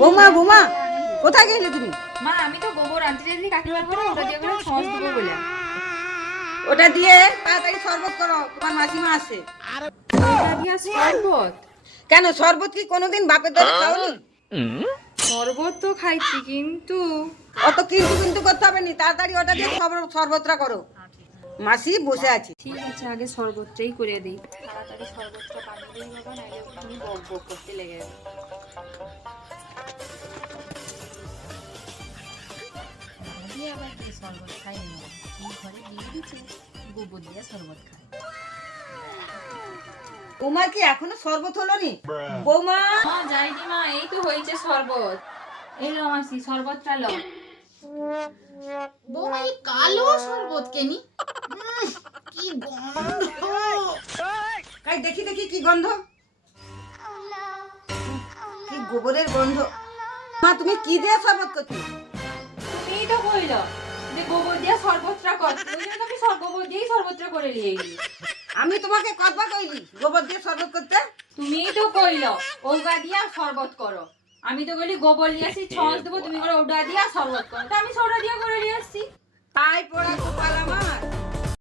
বৌমা বৌমা কোথায় গেলে তুমি? মা আমি তো গোবর আনতে চাইছি কাকিমার ঘরে, ওটা দিয়ে করে সস দেবো বলে। ওটা দিয়ে তাড়াতাড়ি শরবত করো, তোমার মাসিমা আসে। ওটা দিয়ে শরবত? কেন, শরবত কি কোনোদিন বাপের দরে খাওনি? শরবত তো খাইছি, কিন্তু অত কিন্তু কিন্তু করতে হবে নি, তাড়াতাড়ি ওটা দিয়ে শরবতটা করো। মাসি বসে আছে। ঠিক আছে, আগে শরবতটাই করে দিই। তাড়াতাড়ি শরবতটা বানিয়ে দিই বাবা, নাইলে তুমি বক বক করতে লেগে যাবে। দিয়ে আবার কি শরবত খাই না, এই ঘরে দিয়ে দিচ্ছে গোবর দিয়ে শরবত খায়। তোমার কি এখনো শরবত হলো নি? বৌমা মা যাই দি মা, এই তো হয়েছে শরবত। এই লো মাসি, শরবতটা লো। বৌমা এই কালো শরবত কেনি, কি গন্ধ! কাই দেখি দেখি কি গন্ধ, কি গোবরের গন্ধ। মা তুমি কি দিয়ে শরবত করছো? তুমিই তো কইলো যে গোবর দিয়ে শরবতটা কর, ওই জন্য আমি গোবর দিয়েই শরবতটা করে নিয়ে গেলি। আমি তোমাকে কতবার কইলি গোবর দিয়ে শরবত করতে? তুমিই তো কইলো ওগা দিয়া শরবত করো। আমি তো বলি গোবর নিয়ে আসি ছস দেবো, তুমি করে ওটা দিয়া শরবত করো, তো আমি সোডা দিয়ে করে নিয়ে আসছি। তাই পড়া কপাল আমার।